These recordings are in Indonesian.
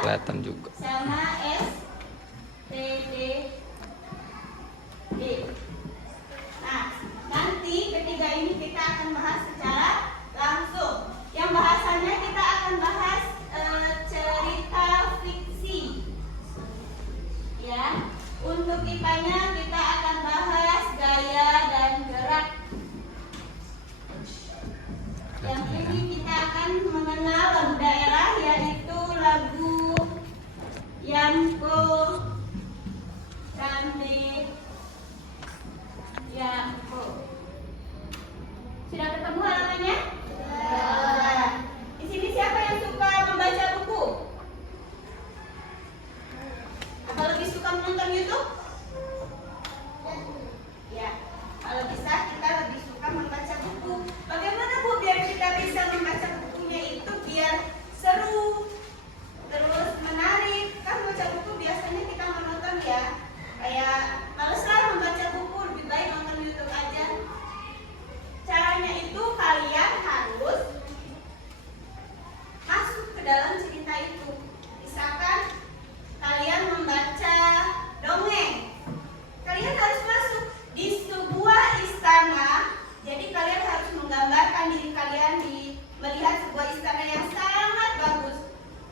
kelihatan juga. Sama S T D D. Nah, nanti ketiga ini kita akan bahas secara langsung. Yang bahasannya kita akan bahas cerita fiksi. Ya, untuk IPA-nya kita akan bahas gaya dan gerak. Yang ini kita akan mengenal lagu daerah, yaitu lagu Yanko Cantik Yanko. Sudah ketemu halamannya? Ya. Di sini siapa yang suka membaca buku? Atau lebih suka menonton YouTube? Ya, kalau bisa kita lebih suka membaca buku. Bagaimana Bu biar kita bisa membaca bukunya itu biar seru, terus menarik? Kan baca buku biasanya kita menonton ya, kayak maleslah membaca buku, lebih baik nonton YouTube aja. Caranya itu kalian harus masuk ke dalam cerita itu. Misalkan kalian membaca dongeng, kalian harus masuk di sebuah istana. Jadi kalian harus menggambarkan diri kalian melihat sebuah istana yang sangat bagus.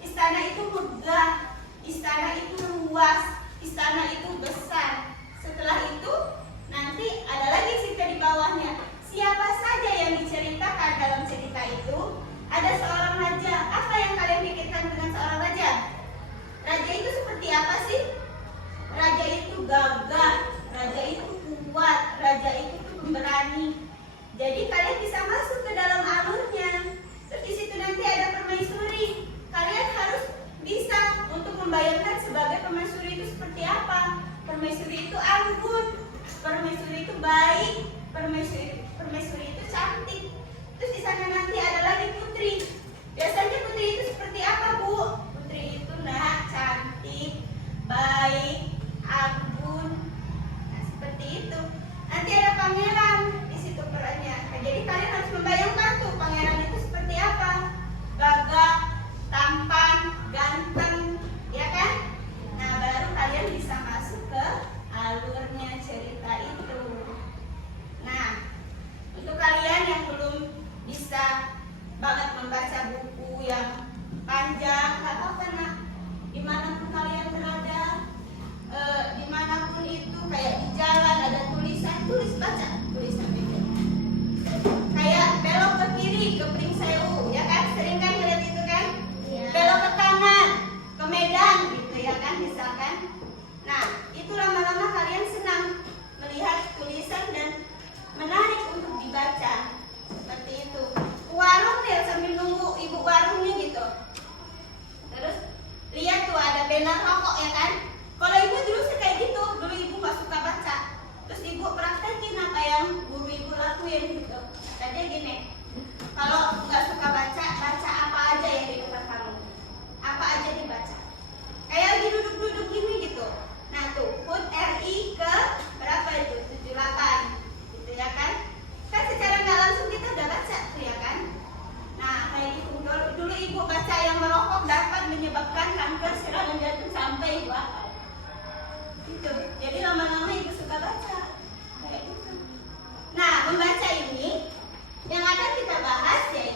Istana itu megah, istana itu luas, istana itu besar. Setelah itu nanti ada lagi cerita di bawahnya. Siapa saja yang diceritakan dalam cerita itu? Ada seorang raja. Apa yang kalian pikirkan dengan seorang raja? Raja itu seperti apa sih? Raja itu gagah, raja itu kuat, raja itu pemberani. Jadi kalian bisa masuk ke dalam alurnya. Terus di situ nanti ada permaisuri. Kalian harus bisa untuk membayangkan sebagai permaisuri itu seperti apa. Permaisuri itu anggun, permaisuri itu baik, permaisuri itu cantik. Terus di sana nanti ada lagi putri. Biasanya putri itu seperti apa, Bu? Putri itu cantik, baik, anggun. Nah, seperti itu. Nanti ada pangeran di situ perannya. Nah, jadi kalian harus membayangkan tuh pangeran itu seperti apa? Gagah, tampan, ganteng, ya kan? Nah, baru kalian bisa masuk ke alurnya cerita itu. Nah, untuk kalian yang belum bisa banget membaca buku yang panjang, nggak apa-apa nak. Dimanapun kalian berada, dimanapun itu, kayak di jalan ada tulisan, tulis baca, tulisan itu. Kayak belok ke kiri ke Pringsewu, ya kan? Sering kan lihat itu kan? Ya. Belok ke kanan ke Medan, gitu ya kan? Misalkan. Nah, itu lama-lama kalian senang melihat tulisan dan menarik untuk dibaca. Seperti itu. Warung ya sambil nunggu ibu warungnya gitu. Terus lihat tuh ada banner rokok ya kan? Kalau ibu dulu sih kayak gitu. Dulu ibu nggak suka baca. Terus ibu praktekin apa yang guru ibu lakuin gitu. Tadi gini, kalau nggak suka baca, baca apa aja ya di depan kamu. Apa aja dibaca. Kayak lagi duduk-duduk gini gitu. Nah tuh, HUT RI ke berapa itu? 78 gitu ya kan? Kan secara nggak langsung kita udah baca tuh ya kan? Nah kayak gitu. Dulu ibu baca yang merokok dapat menyebabkan kanker serangan jantung sampai ibu hafal. Gitu. Jadi lama-lama ibu suka baca. Kayak gitu. Nah membaca ini yang akan kita bahas yaitu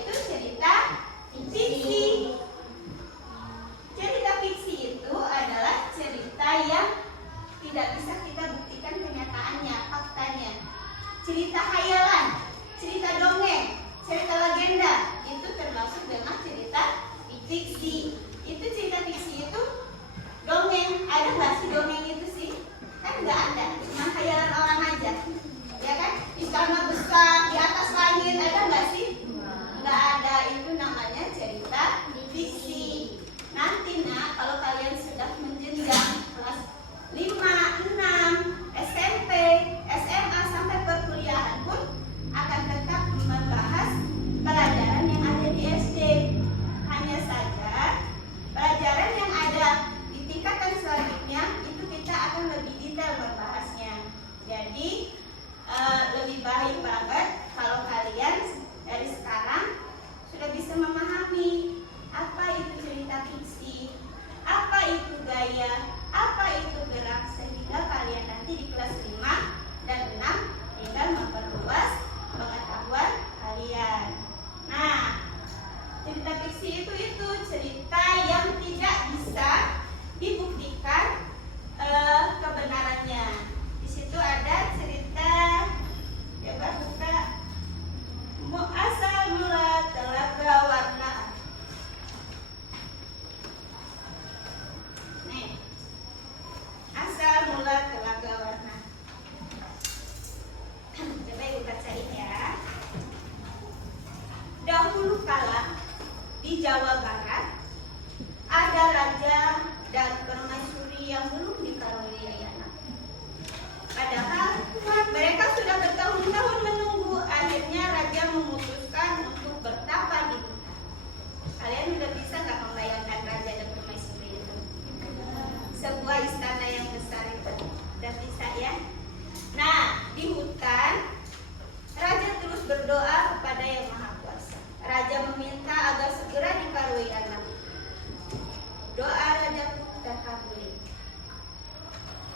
doa rajaku terkabul.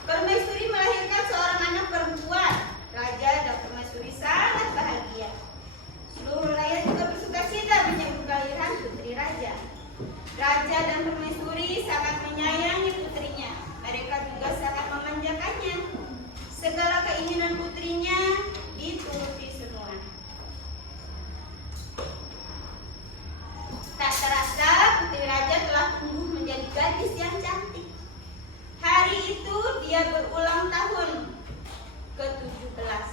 Permaisuri melahirkan seorang anak perempuan. Raja dan permaisuri sangat bahagia. Seluruh rakyat juga bersuka cita menyambut kelahiran putri raja. Raja dan permaisuri sangat menyayangi putrinya. Mereka juga sangat memanjakannya. Segala keinginan putrinya dituruti semua. Tak terasa putri raja telah tumbuh menjadi gadis yang cantik. Hari itu dia berulang tahun ke-17.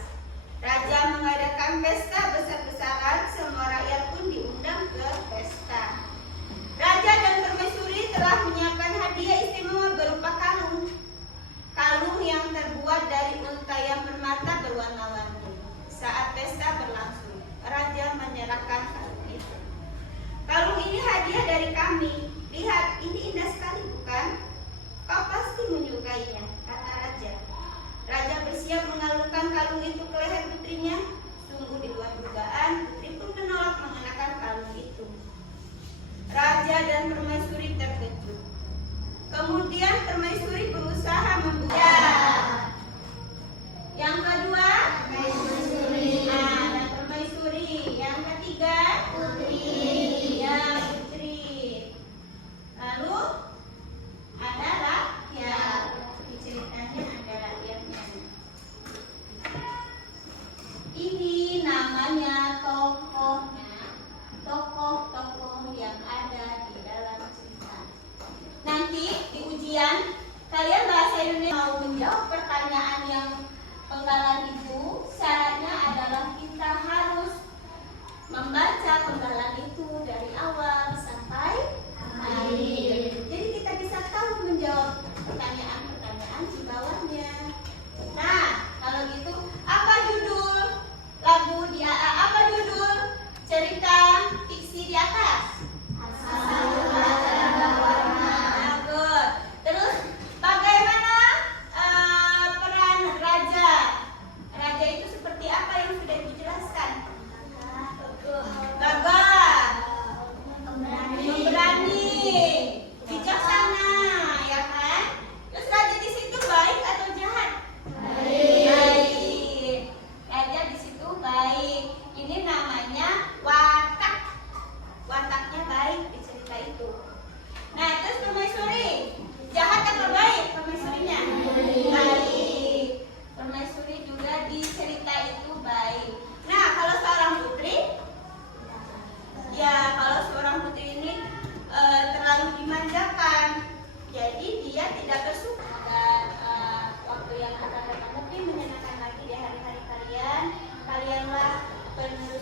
Raja mengadakan pesta besar-besaran, semua rakyat pun diundang ke pesta. Raja dan permaisuri telah menyiapkan hadiah istimewa berupa kalung. Kalung yang terbuat dari unta yang bermata berwarna-warni. Saat pesta berlangsung, raja menyerahkan kalung itu. Kalung ini hadiah dari kami. Lihat, ini indah sekali bukan? Kau pasti menyukainya, kata raja. Raja bersiap mengalungkan kalung itu ke leher putrinya. Sungguh di luar dugaan, putri pun menolak mengenakan kalung itu. Raja dan permaisuri terkejut. Kemudian permaisuri berusaha membuka. Yang kedua, permaisuri. Dan permaisuri. Yang ketiga, putri. Ya, putri. Lalu ada rakyat. Di ceritanya ada rakyatnya. Ini namanya tokohnya. Tokoh-tokoh yang ada di dalam cerita. Nanti di ujian kalian bahasa Indonesia mau menjawab pertanyaan yang penggalan itu, syaratnya adalah kita harus membaca penggalan itu dari awal sampai akhir. Jadi kita bisa tahu menjawab pertanyaan-pertanyaan di bawahnya. Nah, kalau gitu apa judul lagu di apa judul cerita fiksi di atas? Terus bagaimana peran raja? Raja itu seperti apa yang sudah dijelaskan? Gagah, pemberani, bijaksana, ya kan? Terus raja di situ baik atau jahat? Baik. Raja di situ baik. Ini namanya watak. Wataknya baik di cerita itu. Nah, terus permaisuri, jahat atau baik permaisurinya? Baik. Permaisuri juga di cerita itu baik. Nah, kalau seorang putri, ya kalau seorang putri ini terlalu dimanjakan, jadi dia tidak bersuka. Dan waktu yang akan datang lebih menyenangkan lagi di hari-hari kalian. Kalianlah penerus